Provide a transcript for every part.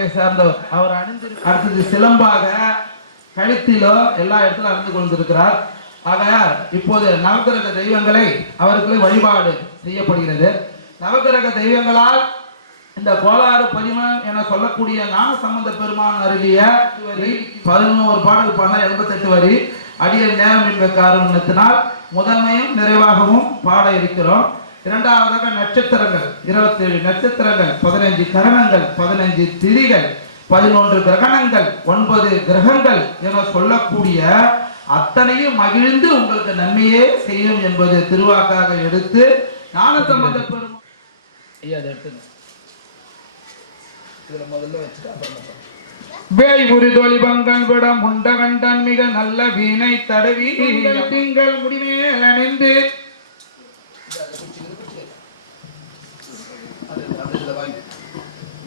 அவ்வளோ சேர்ந்தவர். அவர் அணிந்து அடுத்தது சிலம்பாக கழுத்திலோ எல்லா இடத்துல அணிந்து கொண்டிருக்கிறார். ஆக இப்போது நவகிரக தெய்வங்களை அவருக்கு வழிபாடு செய்யப்படுகிறது. நவகிரக தெய்வங்களால் இந்த கோளாறு பதிமம் என சொல்லக்கூடிய ஞான சம்பந்த பெருமான் அருகிய வரி பதினோரு பாடல் பண்ண எண்பத்தெட்டு வரி அடியல் நேரம் என்ற காரணத்தினால் முதன்மையும் நிறைவாகவும் பாட இருக்கிறோம். இரண்டாவதாக நட்சத்திரங்கள் இருபத்தேழு நட்சத்திரங்கள் பதினைஞ்சு கரணங்கள் பதினைஞ்சு திரிகள் பதினொன்று கிரகணங்கள் ஒன்பது கிரகங்கள் என சொல்லக்கூடிய அத்தனையும் மகிழ்ந்து உங்களுக்கு நன்மையே செய்யும் என்பது திருவாக்காக எடுத்து ஞான சம்பந்த அப்புறம் பார்க்கலாம். வேய்புரி தொழிபங்கன் விடம் உண்டகண்டன் மிக நல்ல வீணை தடவி திங்கள் முடிமேல் அணிந்து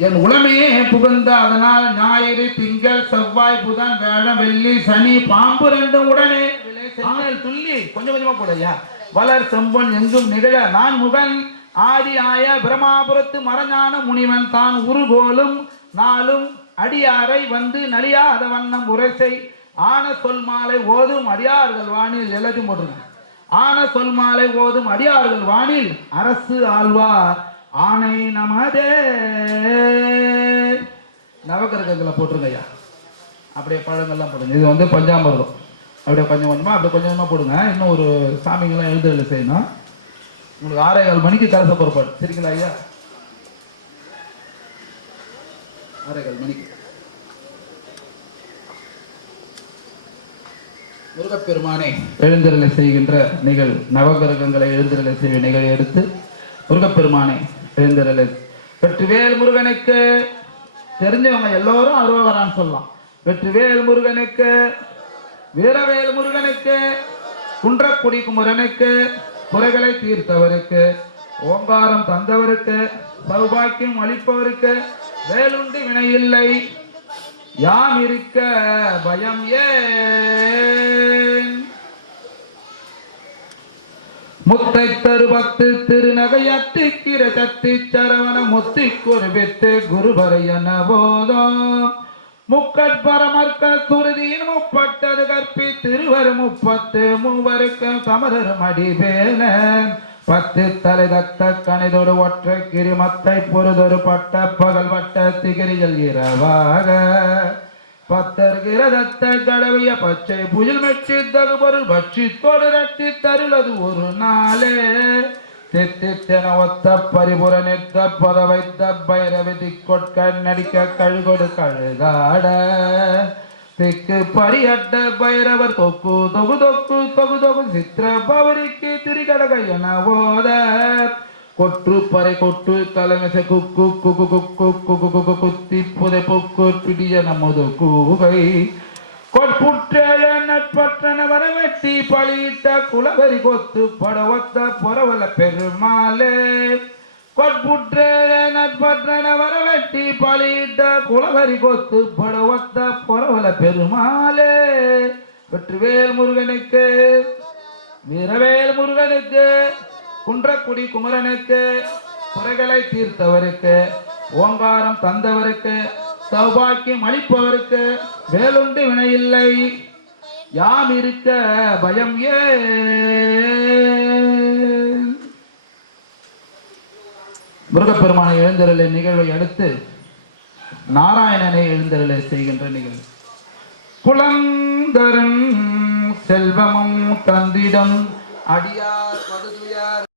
என் உளமையே புகுந்த அதனால் ஞாயிறு திங்கள் செவ்வாய் புதன் வேழம் வெள்ளி சனி பாம்பு ரெண்டும் உடனே ஆனால் துள்ளி கொஞ்சம் கொஞ்சமா போடையா வளர் செம்பொன் எங்கும் நிகழ நான் முகன். ஆதி ஆய பிரமாபுரத்து மரஞான முனிவன் தான் உருகோலும் நாளும் அடியாரை வந்து நலியாத வண்ணம் உரசை. ஆன சொல் மாலை ஓதும் அடியார்கள் வானில் எல்லாத்தையும் போட்டுருங்க. ஆன சொல் மாலை ஓதும் அடியார்கள் வானில் அரசு ஆழ்வார். ஆணை நமதே. நவகிரகங்களை போட்டுருங்க ஐயா அப்படியே பழங்கள்லாம் போடுங்க. இது வந்து பஞ்சாமிரதம். அப்படியே கொஞ்சம் கொஞ்சமாக அப்படியே கொஞ்சம் கொஞ்சமாக போடுங்க. இன்னும் ஒரு சாமிங்கெல்லாம் எழுதுதல் செய்யணும். உங்களுக்கு ஆறே கால் மணிக்கு கலச பொறுப்பாடு. சரிங்களா ஐயா? ஆறே கால் மணிக்கு. முருகப்பெருமானை எழுந்திரலை செய்கின்ற நிகழ் நவகிரகங்களை எழுந்திரலை செய்ய நிகழ் எடுத்து முருகப்பெருமானை எழுந்தருளை வெற்றிவேல் முருகனுக்கு தெரிஞ்சவங்க எல்லோரும் அருவகரான்னு சொல்லலாம். வெற்றிவேல் முருகனுக்கு வீரவேல் முருகனுக்கு குன்றக்குடி குமரனுக்கு குறைகளை தீர்த்தவருக்கு ஓங்காரம் தந்தவருக்கு சௌபாக்கியம் அளிப்பவருக்கு வேலுண்டு வினையில்லை யாம் இருக்க பயம் ஏன்? முத்தை தருவத்து திருநகையத்து கிரசத்தி சரவண முத்தி குறிப்பித்து குருபரையன போதோம் முக்கட்பரமர்க்க சுருதியின் முப்பட்டது கற்பி திருவர் முப்பத்து மூவருக்கு சமரர் அடிபேல பத்து தலை தத்த கணிதொரு ஒற்றை கிரிமத்தை பொருதொரு பட்ட பகல் வட்ட திகிரிகள் இரவாக. பத்தர் கிரதத்த கடவிய பச்சை புயல் மெச்சி தகு பொருள் பட்சி தொடரட்டி தருளது ஒரு நாளே. தித்தித்தென ஒத்த பரிபுர நிற்க பத வைத்த பைரவி திக்கொட்க நடிக்க கழுகொடு கழுகாட திக்கு பரியட்ட பைரவர் தொக்கு தொகு தொக்கு தொகு தொகு சித்திர பவரிக்கு திரிகடக என ஓத. கொற்று பறை கொட்டு தலைமிசை குக்கு குக்கு குக்கு குக்கு குக்கு குத்தி புதை பொக்கு பிடிய நமது கூகை. கொட்புற்றேழ நட்பற்றன வரவெட்டி பழியிட்ட குலவரி கொத்து படவத்த பொறவல பெருமாளே. கொட்புற்றேழ நட்பற்றன வரவெட்டி பழியிட்ட குலவரி கொத்து படவத்த பொறவல பெருமாளே. வெற்றிவேல் முருகனுக்கு வீரவேல் முருகனுக்கு குன்றக்குடி குமரனுக்கு குறைகளை தீர்த்தவருக்கு ஓங்காரம் தந்தவருக்கு சௌபாக்கியம் அளிப்பவருக்கு வேலுண்டு வினையில்லை. யாம் இருக்க பயம் ஏ முருகப்பெருமான எழுந்தருளை நிகழ்வை அடுத்து நாராயணனை எழுந்தருளை செய்கின்ற நிகழ்வு. குளந்தரும் செல்வமும் தந்திடம் அடியார் பதுதுயார்